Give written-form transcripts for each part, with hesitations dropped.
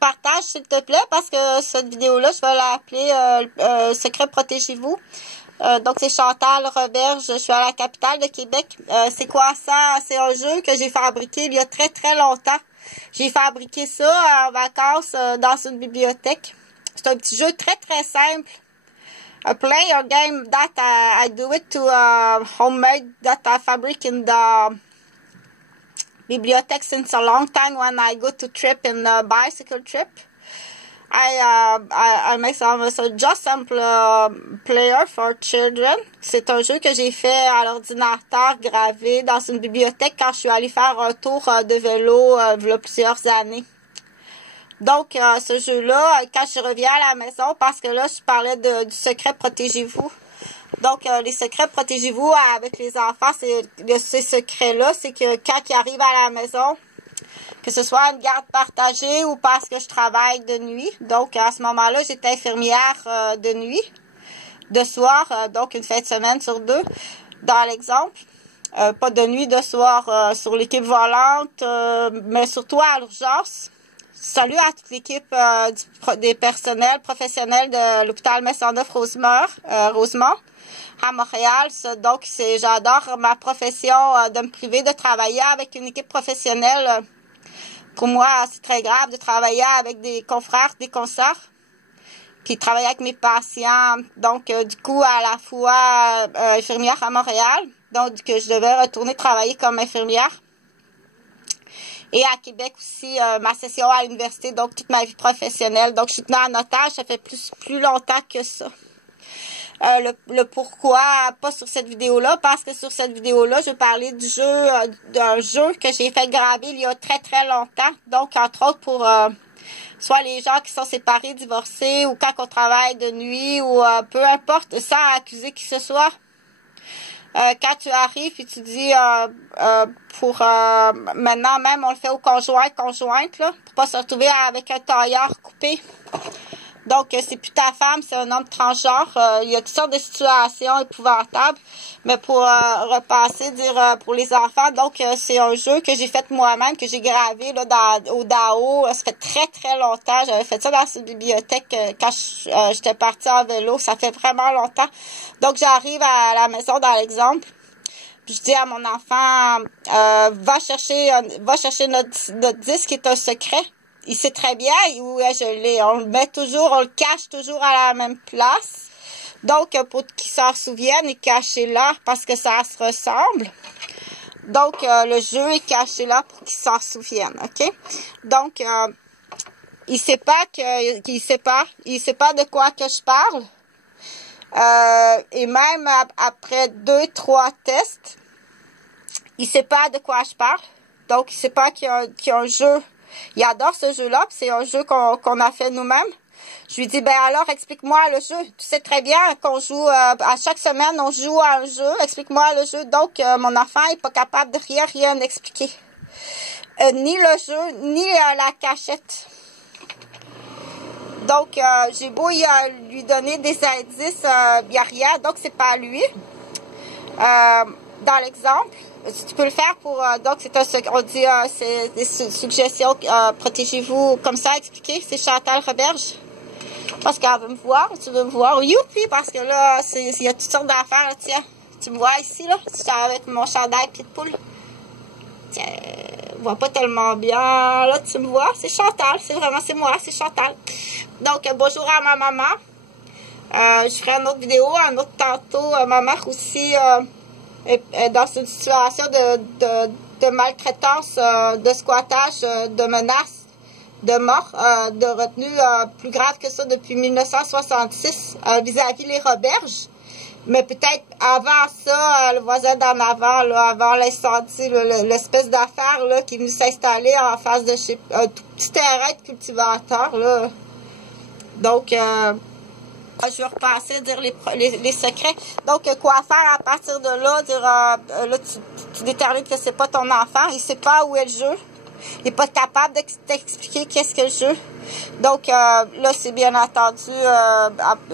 partage s'il te plaît, parce que cette vidéo-là, je vais l'appeler Secret protégez-vous. Donc c'est Chantal Roberge, je suis à la capitale de Québec. C'est quoi ça? C'est un jeu que j'ai fabriqué il y a très très longtemps. J'ai fabriqué ça en vacances dans une bibliothèque. C'est un petit jeu très très simple. A play a game that I do it to homemade that I fabric in the bibliothèque since a long time when I go to trip in a bicycle trip. I make some just simple player for children. C'est un jeu que j'ai fait à l'ordinateur gravé dans une bibliothèque quand je suis allée faire un tour de vélo il y a plusieurs années. Donc, ce jeu-là, quand je reviens à la maison, parce que là, je parlais du secret protégez-vous. Donc, les secrets protégez-vous avec les enfants, ces secrets-là, c'est que quand ils arrivent à la maison, que ce soit une garde partagée ou parce que je travaille de nuit. Donc, à ce moment-là, j'étais infirmière de nuit, de soir, donc une fin de semaine sur 2, dans l'exemple. Pas de nuit, de soir sur l'équipe volante, mais surtout à l'urgence. Salut à toute l'équipe des personnels professionnels de l'hôpital Maisonneuve-Rosemont à Montréal. Donc, j'adore ma profession de me priver de travailler avec une équipe professionnelle. Pour moi, c'est très grave de travailler avec des confrères, des consoeurs, puis travailler avec mes patients. Donc, du coup, à la fois infirmière à Montréal, donc je devais retourner travailler comme infirmière. Et à Québec aussi, ma session à l'université, donc toute ma vie professionnelle. Donc, je suis tenue en otage, ça fait plus longtemps que ça. Le pourquoi, pas sur cette vidéo-là, parce que sur cette vidéo-là, je parlais d'un jeu que j'ai fait graver il y a très très longtemps. Donc, entre autres, pour soit les gens qui sont séparés, divorcés, ou quand on travaille de nuit, ou peu importe, sans accuser qui que ce soit. Quand tu arrives et tu dis maintenant même on le fait au conjointe là, pour pas se retrouver avec un tailleur coupé. Donc c'est plus ta femme, c'est un homme transgenre. Il y a toutes sortes de situations épouvantables. Mais pour repasser, pour les enfants, donc c'est un jeu que j'ai fait moi-même, que j'ai gravé là au DAO. Ça fait très très longtemps. J'avais fait ça dans cette bibliothèque quand j'étais partie en vélo. Ça fait vraiment longtemps. Donc j'arrive à la maison dans l'exemple. Puis je dis à mon enfant, va chercher notre disque qui est un secret. Il sait très bien où je l'ai. On le met toujours, on le cache toujours à la même place. Donc, pour qu'il s'en souvienne, il est caché là parce que ça se ressemble. Donc, le jeu est caché là pour qu'il s'en souvienne, ok? Donc, il sait pas de quoi que je parle. Et même après 2-3 tests, il sait pas de quoi je parle. Donc, il sait pas qu'il y a un jeu. Il adore ce jeu-là, c'est un jeu qu'on a fait nous-mêmes. Je lui dis, ben alors, explique-moi le jeu. Tu sais très bien qu'on joue, à chaque semaine, on joue à un jeu. Explique-moi le jeu. Donc, mon enfant est pas capable de rien expliquer. Ni le jeu, ni la cachette. Donc, j'ai beau lui donner des indices, il n'y a rien. Donc, c'est pas lui. Dans l'exemple, tu peux le faire pour... donc, on dit, c'est des suggestions, protégez-vous comme ça, expliquez. C'est Chantal Roberge. Parce qu'elle veut me voir, tu veux me voir. Youpi, parce que là, il y a toutes sortes d'affaires, là, tiens. Tu me vois ici, là, avec mon chandail pied de poule. Tiens, je vois pas tellement bien. Là, tu me vois, c'est Chantal, c'est moi, c'est Chantal. Donc, bonjour à ma maman. Je ferai une autre vidéo, un autre tantôt. Ma mère aussi est dans une situation de maltraitance, de squattage, de menace, de mort, de retenue plus grave que ça depuis 1966 vis-à-vis les Roberges. Mais peut-être avant ça, le voisin d'en avant, là, avant l'incendie, l'espèce d'affaire là qui est venue s'installer en face de chez un tout petit terrain de cultivateur. Là. Donc, je vais repasser, dire les secrets. Donc, quoi faire à partir de là? Dire, là, tu détermines que c'est pas ton enfant, il sait pas où est le jeu. Il n'est pas capable de t'expliquer qu'est-ce que le jeu. Donc, là, c'est bien entendu,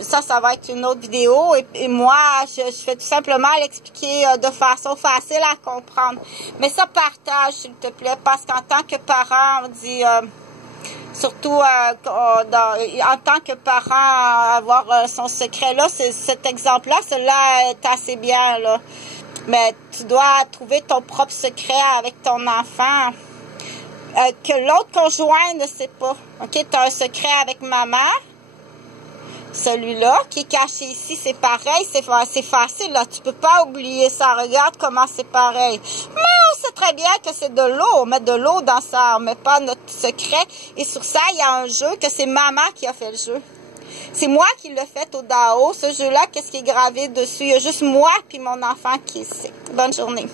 ça va être une autre vidéo. Et moi, je fais tout simplement l'expliquer de façon facile à comprendre. Mais ça, partage, s'il te plaît, parce qu'en tant que parent, on dit... Surtout en tant que parent, avoir son secret. Là, cet exemple-là, celui-là est assez bien, là. Mais tu dois trouver ton propre secret avec ton enfant. Que l'autre conjoint ne sait pas. OK, tu as un secret avec maman. Celui-là qui est caché ici, c'est pareil, c'est facile, là. Tu peux pas oublier ça. Regarde comment c'est pareil. Mais on sait très bien que c'est de l'eau. On met de l'eau dans ça. On met pas notre secret. Et sur ça, il y a un jeu que c'est maman qui a fait le jeu. C'est moi qui l'ai fait au Dao. Ce jeu-là, qu'est-ce qui est gravé dessus? Il y a juste moi puis mon enfant qui sait. Bonne journée.